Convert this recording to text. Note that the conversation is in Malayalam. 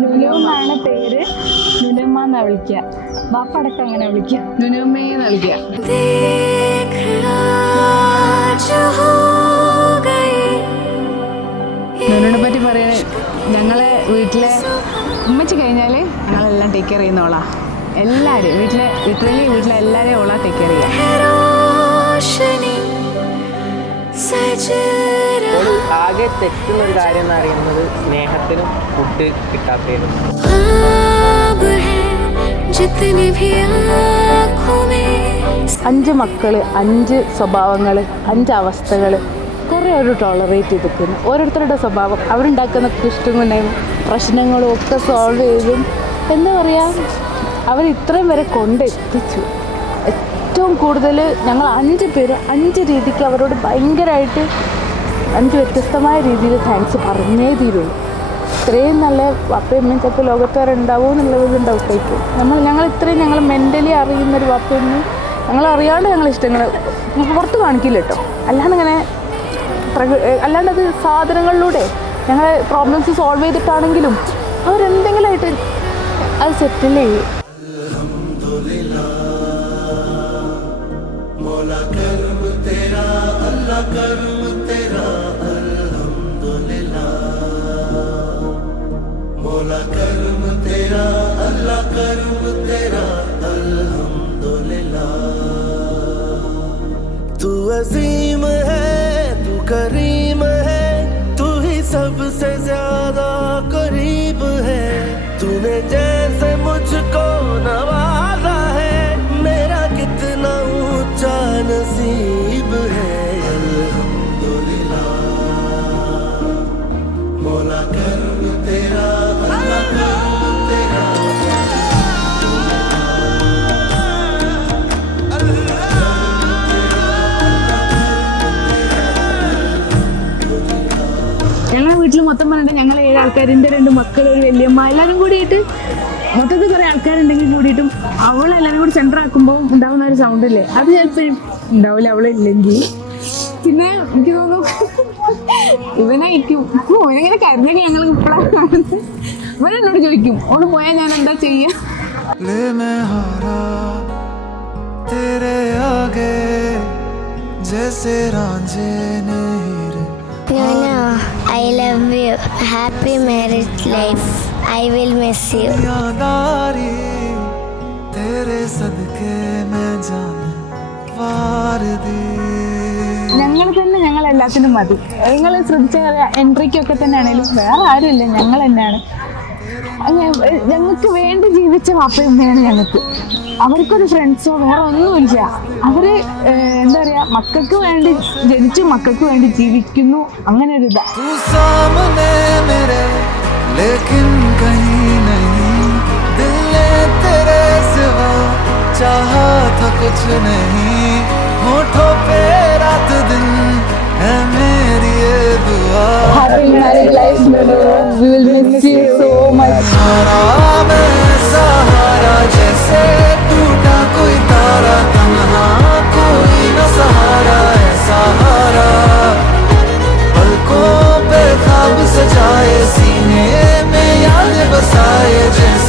ലുലു എന്നാണ് പേര്. ലുലുമ്മ എന്നാ വിളിക്കുക. ബാപ്പടക്കം അങ്ങനെ വിളിക്കുക, ലുലുമ്മയെന്ന് വിളിക്കുക. ലുലുവിനെ പറ്റി പറയാൻ, ഞങ്ങളെ വീട്ടിലെ ഉമ്മച്ചി കഴിഞ്ഞാൽ ഞങ്ങളെല്ലാം ടേക്ക് കെയർ ചെയ്യുന്നോളാ. എല്ലാവരും വീട്ടിലെ എല്ലാവരെയും ഓളാ ടേക്ക് കെയർ ചെയ്യുക. ആകെ തെറ്റുന്ന ഒരു കാര്യം എന്ന് പറയുന്നത് സ്നേഹത്തിനും ഫുഡ് കിട്ടാത്തതിനും. 5 മക്കള്, 5 സ്വഭാവങ്ങൾ, 5 അവസ്ഥകൾ, കുറേ ഒരു ടോളറേറ്റ് ചെയ്തിരിക്കുന്നു. ഓരോരുത്തരുടെ സ്വഭാവം, അവരുണ്ടാക്കുന്ന ഇഷ്ടങ്ങളും പ്രശ്നങ്ങളും ഒക്കെ സോൾവ് ചെയ്തും എന്താ പറയുക, അവർ ഇത്രയും വരെ കൊണ്ടെത്തിച്ചു. ഏറ്റവും കൂടുതൽ ഞങ്ങൾ 5 പേര് 5 രീതിക്ക് അവരോട് ഭയങ്കരമായിട്ട് 5 വ്യത്യസ്തമായ രീതിയിൽ താങ്ക്സ് പറഞ്ഞേ തീരുള്ളൂ. ഇത്രയും നല്ല വാപ്പയും അമ്മയും ചിലപ്പോൾ ലോകത്തുകാരെ ഉണ്ടാവുമോ എന്നുള്ളത് ഡൗട്ടായിരിക്കും. ഞങ്ങൾ ഇത്രയും ഞങ്ങൾ മെൻ്റലി അറിയുന്നൊരു വാപ്പയൊന്നും ഞങ്ങളറിയാണ്ട് ഞങ്ങൾ ഇഷ്ടങ്ങൾ പുറത്ത് കാണിക്കില്ല കേട്ടോ. അല്ലാണ്ട് അത് സാധനങ്ങളിലൂടെ ഞങ്ങളെ പ്രോബ്ലംസ് സോൾവ് ചെയ്തിട്ടാണെങ്കിലും അവരെന്തെങ്കിലുമായിട്ട് അത് സെറ്റിൽ ചെയ്യും. तू अजीम है, तू करीम है, तू ही सबसे ज्यादा करीब है. तूने जैसे मुझको नवाजा है, मेरा कितना ऊंचा नसीब है. अल्हम्दुलिल्लाह मौला करम तेरा, अल्लाह करम तेरा. ഞങ്ങളുടെ വീട്ടിൽ മൊത്തം പറഞ്ഞിട്ട് ഞങ്ങൾ 7 ആൾക്കാരിൻ്റെ 2 മക്കൾ, ഒരു വല്യമ്മ, എല്ലാവരും കൂടിയിട്ട് മൊത്തത്തിൽ കുറേ ആൾക്കാരുണ്ടെങ്കിൽ കൂടിയിട്ടും അവളെല്ലാവരും കൂടി സെൻറ്റർ ആക്കുമ്പോൾ ഉണ്ടാകുന്ന ഒരു സൗണ്ട് ഇല്ലേ, അത് ചിലപ്പോൾ ഉണ്ടാവില്ല അവളില്ലെങ്കിൽ. പിന്നെ എനിക്ക് തോന്നുന്നു ഇവനായിരിക്കും ഇവനെങ്ങനെ കരുതണി ഞങ്ങൾ ഇപ്പോഴാണ് കാണുന്നത്. ഇവനെന്നോട് ചോദിക്കും ഓട് പോയാൽ ഞാൻ എന്താ ചെയ്യുക. I love you. Happy marriage life. I will miss you. ഞങ്ങൾ തന്നെ ഞങ്ങൾ എല്ലാത്തിനും മതി. നിങ്ങൾ ശ്രദ്ധിച്ച എൻട്രിക്കൊക്കെ തന്നെ ആണെങ്കിലും വേറെ ആരുമില്ല, ഞങ്ങൾ തന്നെയാണ്. ഞങ്ങൾക്ക് വേണ്ടി ജീവിച്ച വാപ്പയമ്മയാണ് ഞങ്ങൾക്ക്. അവർക്കൊരു ഫ്രണ്ട്സോ വേറെ ഒന്നുമില്ല. അവര് എന്താ പറയാ, മക്കൾക്ക് വേണ്ടി ജനിച്ചു, മക്കൾക്ക് വേണ്ടി ജീവിക്കുന്നു, അങ്ങനെ ഒരു ഇതാ. Happy married life, Lulu. We will miss you so much. जैसे टूटा कोई तारा, तन्हा कोई न सहारा, सहारा पलकों पे ख्वाब सजाए, सीने में याद बसाए जैसे